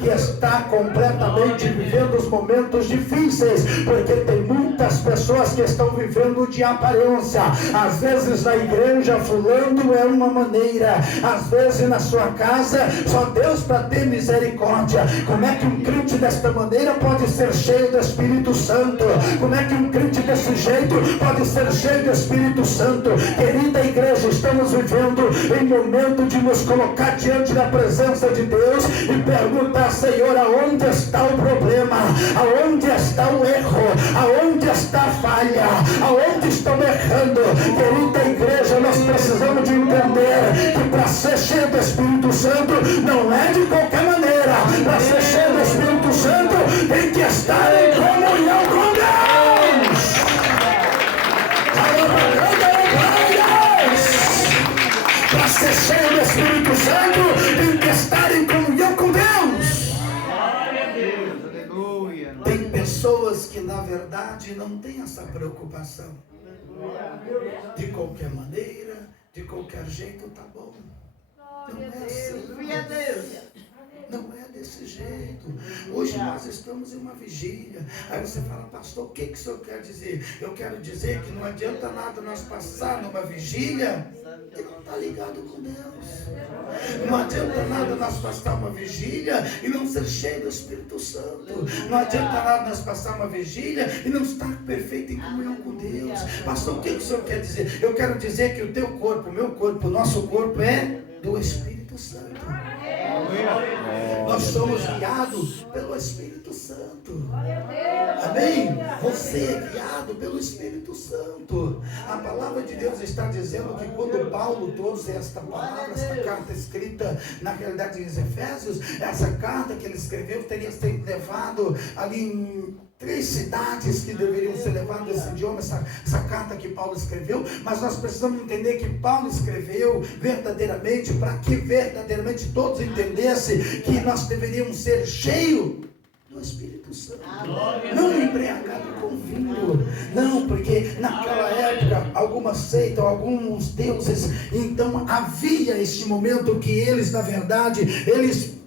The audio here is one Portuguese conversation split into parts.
que está completamente vivendo os momentos difíceis, porque tem muitas pessoas que estão vivendo de aparência. Às vezes na igreja fulano é uma maneira, às vezes na sua casa só Deus para ter misericórdia. Como é que um crente desta maneira pode ser cheio do Espírito Santo? Como é que um crente desse jeito pode ser cheio do Espírito Santo? Querida igreja, estamos vivendo em momento de nos colocar diante da presença de Deus e perguntar: Senhor, aonde está o problema? Aonde está o erro? Aonde está a falha? Aonde estão errando? Querida igreja, nós precisamos de entender que para ser cheio do Espírito Santo não é de qualquer maneira. Para ser cheio do Espírito Santo tem que estar em comunhão com Deus. Para ser cheio do Espírito Santo tem que estar em comunhão com Deus. Tem pessoas que na verdade não têm essa preocupação. De qualquer maneira, de qualquer jeito, tá bom. Não é assim. Não é desse jeito. Hoje nós estamos em uma vigília. Aí você fala: pastor, o que o senhor quer dizer? Eu quero dizer que não adianta nada nós passar numa vigília e não estar ligado com Deus. Não adianta nada nós passar uma vigília e não ser cheio do Espírito Santo. Não adianta nada nós passar uma vigília e não estar perfeito em comunhão com Deus. Pastor, o que o senhor quer dizer? Eu quero dizer que o teu corpo, o meu corpo, o nosso corpo é do Espírito Santo. Nós somos guiados pelo Espírito Santo. Amém? Você é guiado pelo Espírito Santo. A palavra de Deus está dizendo que quando Paulo trouxe esta palavra, esta carta escrita na realidade em Efésios, essa carta que ele escreveu teria sido levado ali em 3 cidades que deveriam ser levadas nesse idioma, essa carta que Paulo escreveu. Mas nós precisamos entender que Paulo escreveu verdadeiramente para que verdadeiramente todos entendessem que nós deveríamos ser cheios do Espírito Santo, não embriagado com vinho. Não, porque naquela época algumas seitas, alguns deuses, então havia este momento que eles, na verdade, eles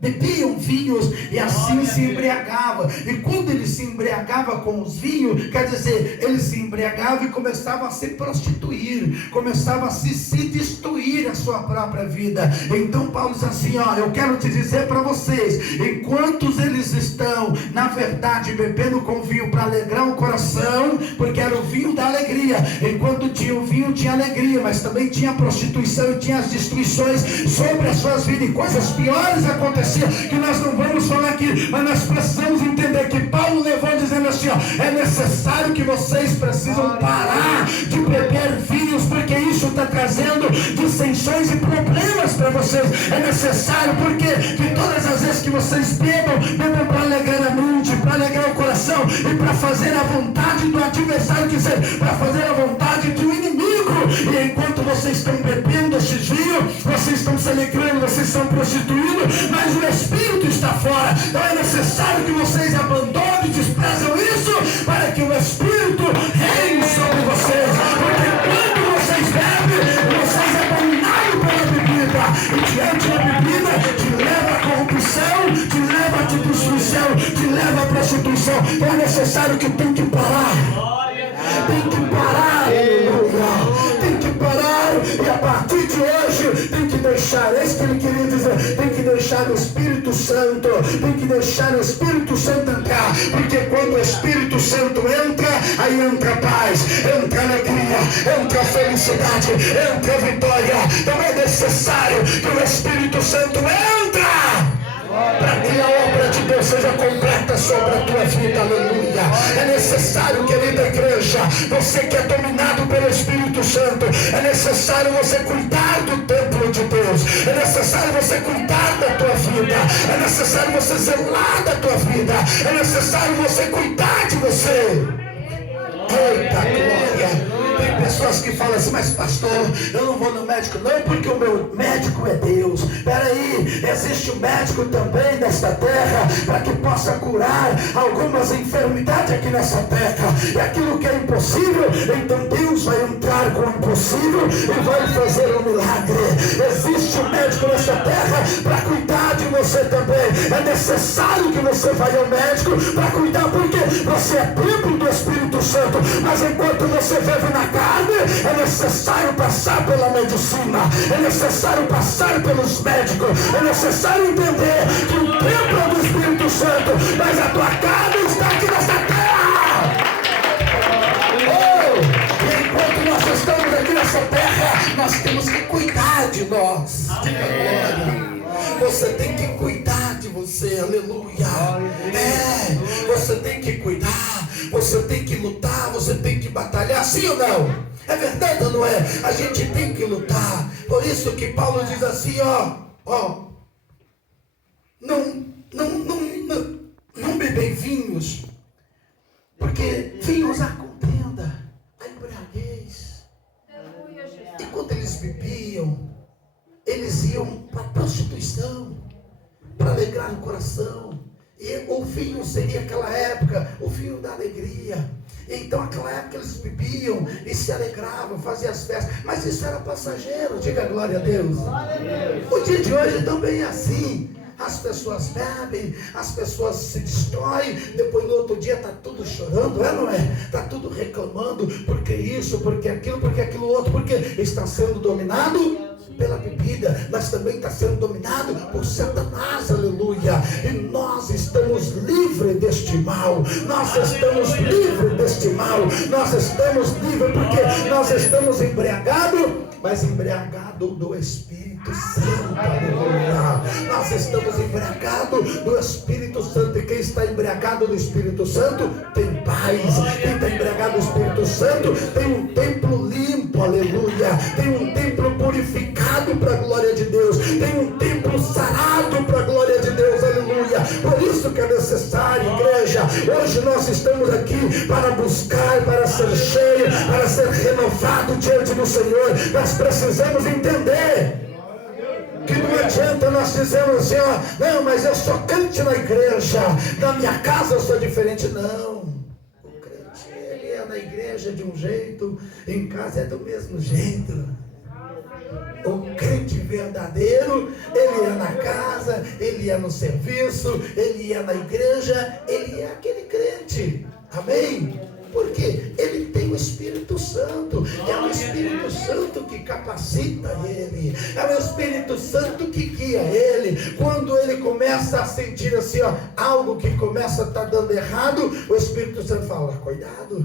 bebiam vinhos e assim se embriagavam. E quando ele se embriagava com os vinhos, quer dizer, ele se embriagava e começava a se prostituir, começava a se destruir a sua própria vida. Então Paulo diz assim: ó, eu quero te dizer para vocês, enquanto eles estão, na verdade, bebendo com vinho para alegrar o coração, porque era o vinho da alegria. Enquanto tinha o vinho, tinha alegria, mas também tinha a prostituição e tinha as destruições sobre as suas vidas, e coisas piores aconteciam, que nós não vamos falar aqui, mas nós precisamos entender que Paulo levou dizendo assim: ó, é necessário que vocês precisam parar de beber vinhos, porque isso está trazendo dissensões e problemas para vocês. É necessário, porque que todas as vezes que vocês bebam para alegrar a mente, para alegrar o coração e para fazer a vontade do adversário, para fazer a vontade do inimigo. E enquanto vocês estão bebendo esses vinhos, vocês estão se alegrando, vocês estão prostituindo, mas o Espírito está fora. Então é necessário que vocês abandonem e desprezam isso, para que o Espírito reine sobre vocês. Porque quando vocês bebem, vocês é dominado pela bebida, e diante da bebida te leva à corrupção, te leva à destruição, te leva à prostituição. Então é necessário que tem que parar. Tem que parar, aleluia. Tem que parar, e a partir de hoje tem que deixar, é isso que ele queria dizer, tem que deixar o Espírito Santo, tem que deixar o Espírito Santo entrar, porque quando o Espírito Santo entra, aí entra paz, entra alegria, entra felicidade, entra vitória. Então é necessário que o Espírito Santo entre para que a obra de Deus seja completa sobre a tua vida, aleluia. É necessário, querida igreja, você que é dominado pelo Espírito Santo, é necessário você cuidar do templo de Deus, é necessário você cuidar da tua vida, é necessário você zelar da tua vida, é necessário você cuidar de você. Eita glória! Tem pessoas que falam assim, mas pastor, eu não vou no médico não, porque o meu médico é Deus. Peraí, existe um médico também nesta terra, para que possa curar algumas enfermidades aqui nessa terra. E aquilo que é impossível, então Deus vai entrar com o impossível e vai fazer um milagre. Existe um médico nessa terra para cuidar de você também. É necessário que você vá ao médico para cuidar, porque você é templo do Espírito Santo. Mas enquanto você vive na carne, é necessário passar pela medicina, é necessário passar pelos médicos, é necessário entender que o templo é do Espírito Santo, mas a tua carne está aqui nessa terra. E enquanto nós estamos aqui nessa terra, nós temos que cuidar de nós. Você tem que cuidar de você, aleluia. Você tem que cuidar, você tem que lutar, você tem que batalhar, sim ou não? É verdade ou não é? A gente tem que lutar. Por isso que Paulo diz assim, não bebem vinhos, porque vinhos há contenda, há embriaguez. Enquanto eles bebiam, eles iam para a prostituição, para alegrar o coração. E o vinho seria aquela época, o vinho da alegria. Então aquela época eles bebiam e se alegravam, faziam as festas. Mas isso era passageiro, diga glória a Deus. O dia de hoje também é assim. As pessoas bebem, as pessoas se destroem, depois no outro dia está tudo chorando, não é? Está tudo reclamando, porque isso, porque aquilo outro, porque está sendo dominado pela bebida, mas também está sendo dominado por Satanás, aleluia. E nós estamos livres deste mal, nós estamos livres deste mal, nós estamos livres porque nós estamos embriagados, mas embriagados do Espírito Santo, aleluia. Nós estamos embriagados do Espírito Santo, e quem está embriagado do Espírito Santo tem paz. Quem está embriagado do Espírito Santo tem um templo limpo, aleluia. Tem um templo purificado para a glória de Deus, tem um templo sarado para a glória de Deus, aleluia. Por isso que é necessário, igreja, hoje nós estamos aqui para buscar, para ser cheio, para ser renovado diante do Senhor. Nós precisamos entender que não adianta nós dizermos assim, não, mas eu sou crente na igreja, na minha casa eu sou diferente. Não, o crente, ele é na igreja de um jeito, em casa é do mesmo jeito. O crente verdadeiro, ele é na casa, ele é no serviço, ele é na igreja, ele é aquele crente, amém? Porque ele tem o Espírito Santo, é o Espírito Santo que capacita ele, é o Espírito Santo que guia ele. Quando ele começa a sentir assim, algo que começa a estar dando errado, o Espírito Santo fala, cuidado.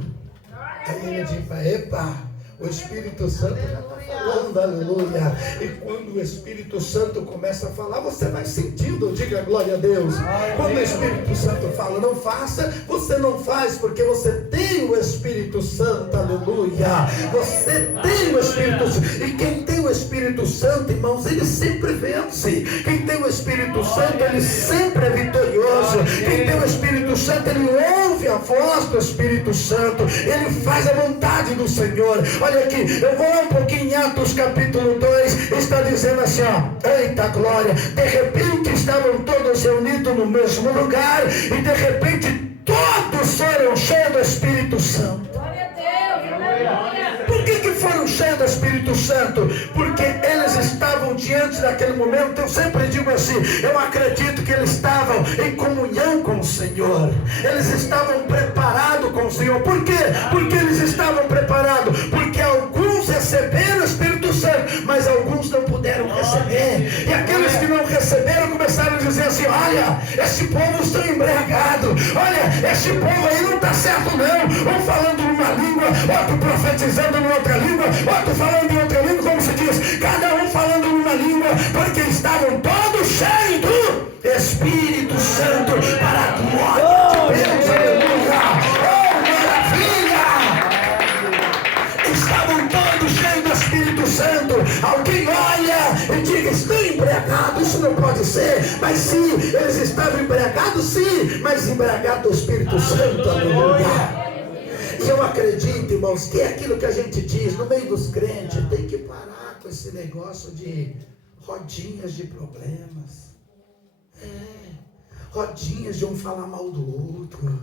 Aí ele diz, epa, o Espírito Santo já está falando, aleluia. E quando o Espírito Santo começa a falar, você vai sentindo, diga glória a Deus. Quando o Espírito Santo fala, não faça, você não faz, porque você tem o Espírito Santo, aleluia. Você tem o Espírito Santo. E quem tem o Espírito Santo, irmãos, ele sempre vence. Quem tem o Espírito Santo, ele sempre é vitorioso. Quem tem o Espírito Santo, ele ouve a voz do Espírito Santo, ele faz a vontade do Senhor. Olha aqui, eu vou um pouquinho em Atos capítulo 2, está dizendo assim, eita glória, de repente estavam todos reunidos no mesmo lugar, e de repente todos foram cheios do Espírito Santo. Glória a Deus. Por que foram cheios do Espírito Santo? Porque eles estavam diante daquele momento, eu sempre digo assim, eu acredito que eles estavam em comunhão com o Senhor, eles estavam preparados com o Senhor. Por quê? Porque eles estavam preparados, porque alguns receberam o Espírito Santo, mas alguns não puderam receber, e aqueles que não receberam começaram a dizer assim, olha, esse povo está embriagado, olha, esse povo aí não está certo não, um falando numa língua, outro profetizando em outra língua, outro falando em outra língua, como se diz, cada um falando numa língua, porque estavam todos cheios do Espírito Santo, para a glória de Deus, aleluia, maravilha, estavam todos cheios do Espírito Santo. Alguém olha e diga, estão embriagados, isso não pode ser, mas sim, eles estavam embriagados, sim, mas embriagados do Espírito Santo, aleluia. que eu acredito, irmãos, que é aquilo que a gente diz no meio dos crentes, tem que parar com esse negócio de rodinhas de problemas. Rodinhas de um falar mal do outro,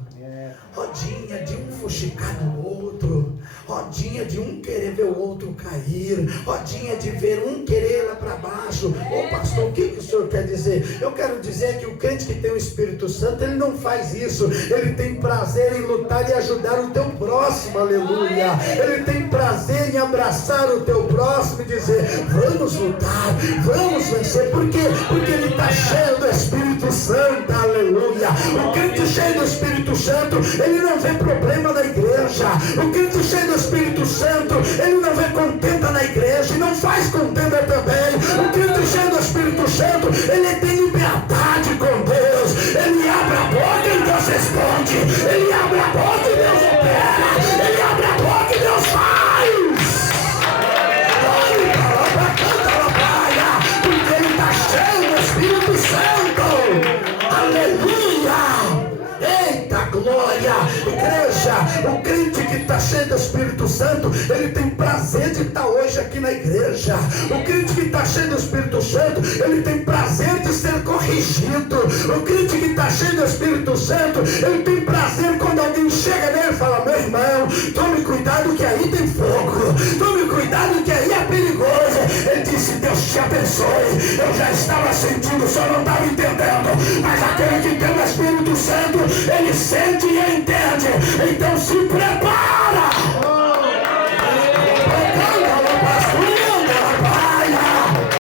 rodinha de um fuxicar do outro, rodinha de um querer ver o outro cair, rodinha de ver um querer lá para baixo. Ô pastor, o que o senhor quer dizer? Eu quero dizer que o crente que tem o Espírito Santo, ele não faz isso, ele tem prazer em lutar e ajudar o teu próximo, aleluia. Ele tem prazer em abraçar o teu próximo e dizer, vamos lutar, vamos vencer. Por quê? Porque ele está cheio do Espírito Santo, aleluia. O crente cheio do Espírito Santo, ele não vê problema na igreja. O crente cheio do Espírito Santo, ele não vê contenda na igreja e não faz contenda também. O crente cheio do Espírito Santo, ele tem liberdade com Deus. Ele abre a boca e Deus responde. Ele abre a boca e Deus opera. Ele abre a boca e Deus faz. Porque ele está cheio do Espírito Santo. Aleluia! Eita glória! Igreja, o crente que está cheio do Espírito Santo, ele tem prazer de estar hoje aqui na igreja. O crente que está cheio do Espírito Santo, ele tem prazer de ser corrigido. O crente que está cheio do Espírito Santo, ele tem prazer quando alguém chega nele e fala, meu irmão, tome cuidado que aí tem fogo, tome cuidado que aí é perigoso. Ele disse, Deus te abençoe. Eu já estava sentindo, só não estava entendendo. Mas aquele que tem o Espírito Santo, ele sente e entende. Então se prepara.